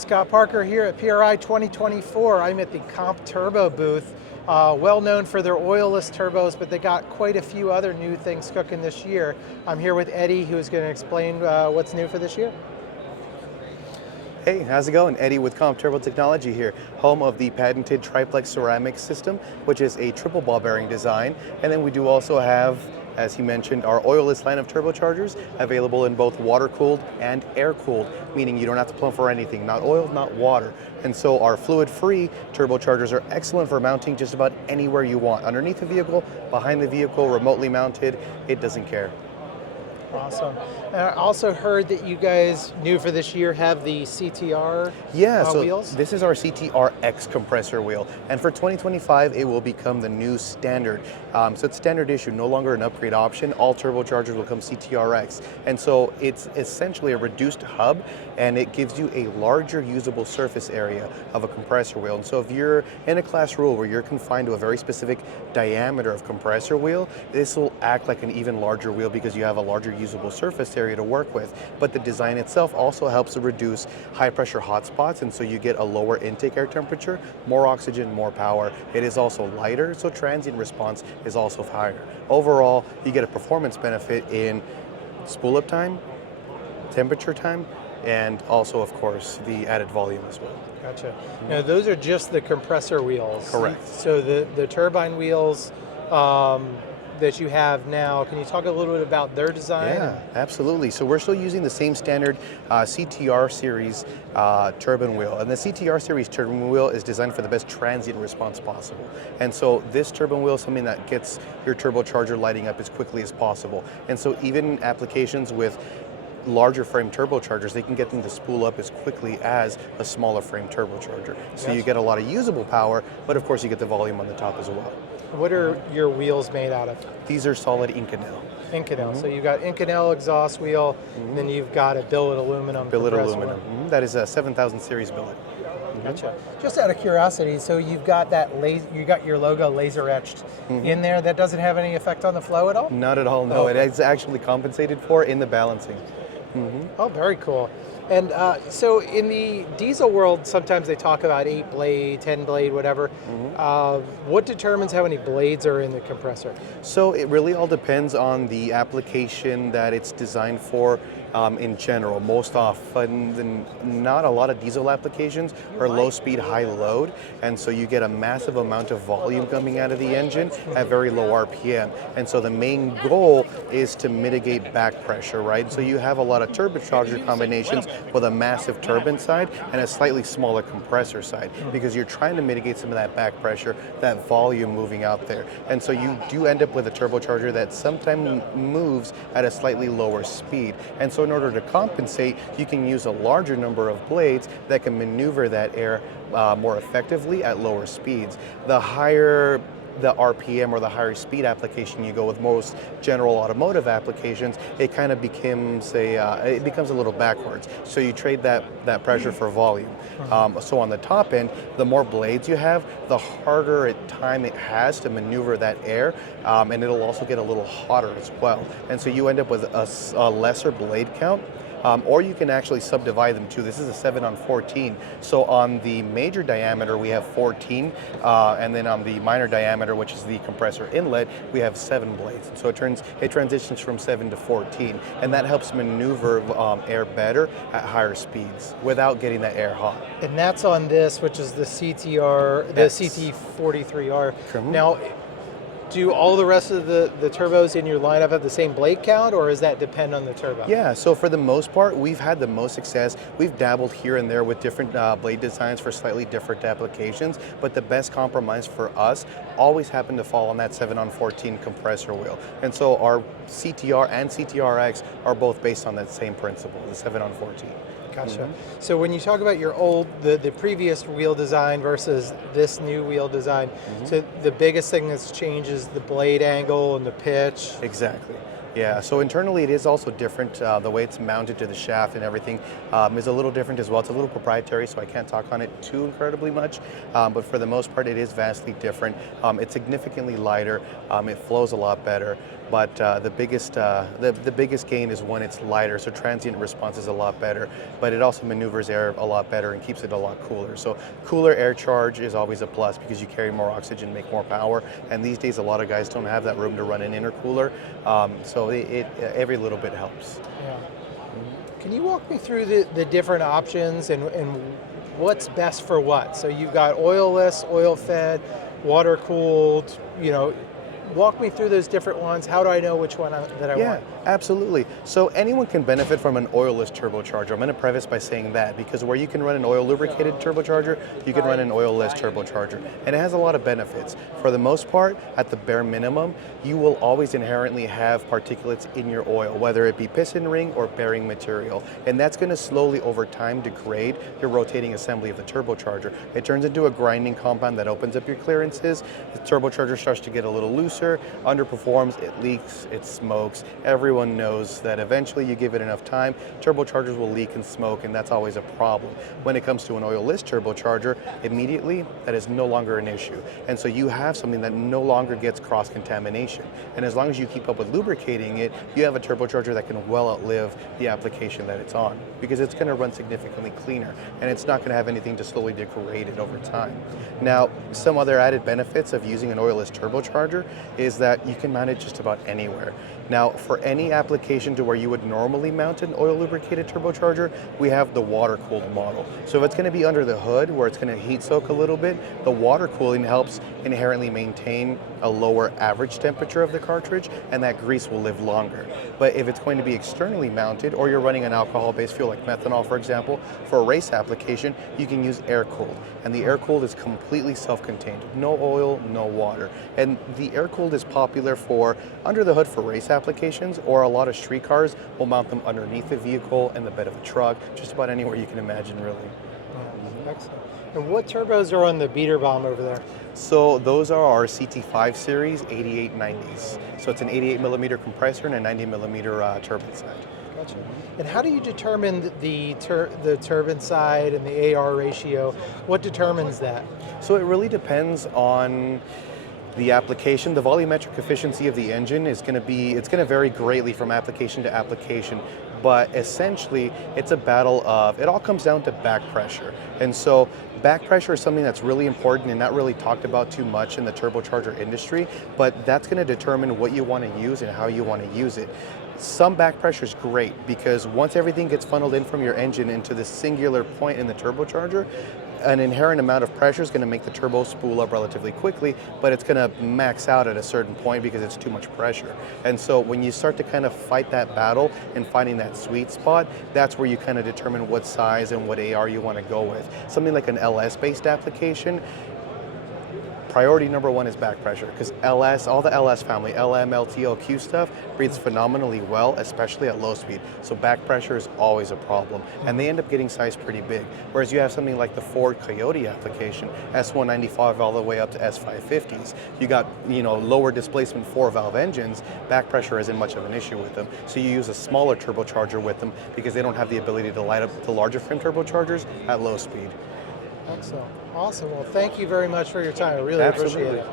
Scott Parker here at PRI 2024. I'm at the Comp Turbo booth, well known for their oilless turbos, but they got quite a few other new things cooking this year. I'm here with Eddie, who's going to explain what's new for this year. Hey, how's it going? Eddie with Comp Turbo Technology here, home of the patented triplex ceramic system, which is a triple ball bearing design. And then we do also have, as he mentioned, our oilless line of turbochargers available in both water-cooled and air-cooled, meaning you don't have to plumb for anything, not oil, not water. And so our fluid-free turbochargers are excellent for mounting just about anywhere you want. Underneath the vehicle, behind the vehicle, remotely mounted, it doesn't care. Awesome. And I also heard that you guys, new for this year, have the CTR wheels? This is our CTRX compressor wheel. And for 2025, it will become the new standard. So it's standard issue, no longer an upgrade option. All turbochargers will come CTRX. And so it's essentially a reduced hub, and it gives you a larger usable surface area of a compressor wheel. And so if you're in a class rule where you're confined to a very specific diameter of compressor wheel, this will act like an even larger wheel because you have a larger usable surface area to work with. But the design itself also helps to reduce high pressure hotspots, and so you get a lower intake air temperature, more oxygen, more power. It is also lighter, so transient response is also higher. Overall, you get a performance benefit in spool up time, temperature time, and also, of course, the added volume as well. Gotcha. Now, those are just the compressor wheels. Correct. So the turbine wheels that you have now, can you talk a little bit about their design? Yeah, absolutely. So we're still using the same standard CTR series turbine wheel. And the CTR series turbine wheel is designed for the best transient response possible. And so this turbine wheel is something that gets your turbocharger lighting up as quickly as possible. And so even in applications with larger frame turbochargers, they can get them to spool up as quickly as a smaller frame turbocharger. So you get a lot of usable power, but of course you get the volume on the top as well. What are your wheels made out of? These are solid Inconel. Inconel. So you've got Inconel exhaust wheel, and then you've got a billet aluminum Billet compressor. aluminum. That is a 7000 series billet. Gotcha. Just out of curiosity, so you've got that you got your logo laser etched in there. That doesn't have any effect on the flow at all? Not at all, no. It is actually compensated for in the balancing. Oh, very cool. And so in the diesel world, sometimes they talk about 8 blade, 10 blade, whatever. What determines how many blades are in the compressor? So it really all depends on the application that it's designed for. In general, most often not a lot of diesel applications are low speed, high load, and so you get a massive amount of volume coming out of the engine at very low RPM. And so the main goal is to mitigate back pressure, right? So you have a lot of turbocharger combinations with a massive turbine side and a slightly smaller compressor side, because you're trying to mitigate some of that back pressure, that volume moving out there. And so you do end up with a turbocharger that sometimes moves at a slightly lower speed. And so in order to compensate, you can use a larger number of blades that can maneuver that air more effectively at lower speeds. The higher the RPM or the higher speed application you go with most general automotive applications, it kind of becomes it becomes a little backwards. So you trade that pressure for volume. So on the top end, the more blades you have, the harder time it has to maneuver that air, and it'll also get a little hotter as well. And so you end up with a lesser blade count. Or you can actually subdivide them too. This is a 7-on-14. So on the major diameter, we have 14, and then on the minor diameter, which is the compressor inlet, we have 7 blades. So it transitions from 7 to 14, and that helps maneuver air better at higher speeds without getting that air hot. And that's on this, which is the CTR, the CT43R. Now, do all the rest of the turbos in your lineup have the same blade count, or does that depend on the turbo? Yeah, so for the most part, we've had the most success. We've dabbled here and there with different blade designs for slightly different applications, but the best compromise for us always happened to fall on that 7-on-14 compressor wheel. And so our CTR and CTRX are both based on that same principle, the 7-on-14. Gotcha. So when you talk about your the previous wheel design versus this new wheel design, so the biggest thing that's changed is the blade angle and the pitch. Exactly. Yeah, so internally it is also different. The way it's mounted to the shaft and everything is a little different as well. It's a little proprietary, so I can't talk on it too incredibly much. But for the most part, it is vastly different. It's significantly lighter. It flows a lot better. But the biggest gain is when it's lighter, so transient response is a lot better. But it also maneuvers air a lot better and keeps it a lot cooler. So cooler air charge is always a plus because you carry more oxygen, make more power. And these days, a lot of guys don't have that room to run an intercooler. So every little bit helps. Yeah. Can you walk me through the different options and what's best for what? So you've got oilless, oil-fed, water-cooled, walk me through those different ones. How do I know which one that I want? Absolutely. So anyone can benefit from an oilless turbocharger. I'm going to preface by saying that because where you can run an oil lubricated turbocharger, you can run an oilless turbocharger. And it has a lot of benefits. For the most part, at the bare minimum, you will always inherently have particulates in your oil, whether it be piston ring or bearing material. And that's going to slowly over time degrade your rotating assembly of the turbocharger. It turns into a grinding compound that opens up your clearances. The turbocharger starts to get a little looser, underperforms, it leaks, it smokes. Everyone knows that eventually you give it enough time, turbochargers will leak and smoke, and that's always a problem. When it comes to an oilless turbocharger, immediately that is no longer an issue. And so you have something that no longer gets cross-contamination. And as long as you keep up with lubricating it, you have a turbocharger that can well outlive the application that it's on because it's going to run significantly cleaner and it's not going to have anything to slowly degrade it over time. Now, some other added benefits of using an oilless turbocharger is that you can mount it just about anywhere. Now, for any application to where you would normally mount an oil lubricated turbocharger, we have the water cooled model. So if it's going to be under the hood where it's going to heat soak a little bit, the water cooling helps inherently maintain a lower average temperature of the cartridge, and that grease will live longer. But if it's going to be externally mounted, or you're running an alcohol-based fuel like methanol, for example, for a race application, you can use air-cooled. And the air-cooled is completely self-contained. No oil, no water. And the air-cooled is popular for under the hood for race applications, or a lot of street cars will mount them underneath the vehicle, in the bed of a truck, just about anywhere you can imagine, really. Yeah, excellent. And what turbos are on the beater bomb over there? So those are our CT5 series 8890s. So it's an 88 millimeter compressor and a 90 millimeter turbine side. Gotcha. And how do you determine the turbine side and the AR ratio? What determines that? So it really depends on the application. The volumetric efficiency of the engine is going to vary greatly from application to application. But essentially, it's a battle of, it all comes down to back pressure. And so back pressure is something that's really important and not really talked about too much in the turbocharger industry, but that's going to determine what you want to use and how you want to use it. Some back pressure is great because once everything gets funneled in from your engine into this singular point in the turbocharger, an inherent amount of pressure is going to make the turbo spool up relatively quickly, but it's going to max out at a certain point because it's too much pressure. And so when you start to kind of fight that battle and finding that sweet spot, that's where you kind of determine what size and what AR you want to go with. Something like an LS-based application, priority number one is back pressure because LS, all the LS family, LM, LT, LQ stuff breathes phenomenally well, especially at low speed. So back pressure is always a problem, and they end up getting sized pretty big. Whereas you have something like the Ford Coyote application, S195 all the way up to S550s. You got lower displacement 4-valve engines. Back pressure isn't much of an issue with them. So you use a smaller turbocharger with them because they don't have the ability to light up the larger frame turbochargers at low speed. Excellent. Awesome. Well, thank you very much for your time. I really appreciate it.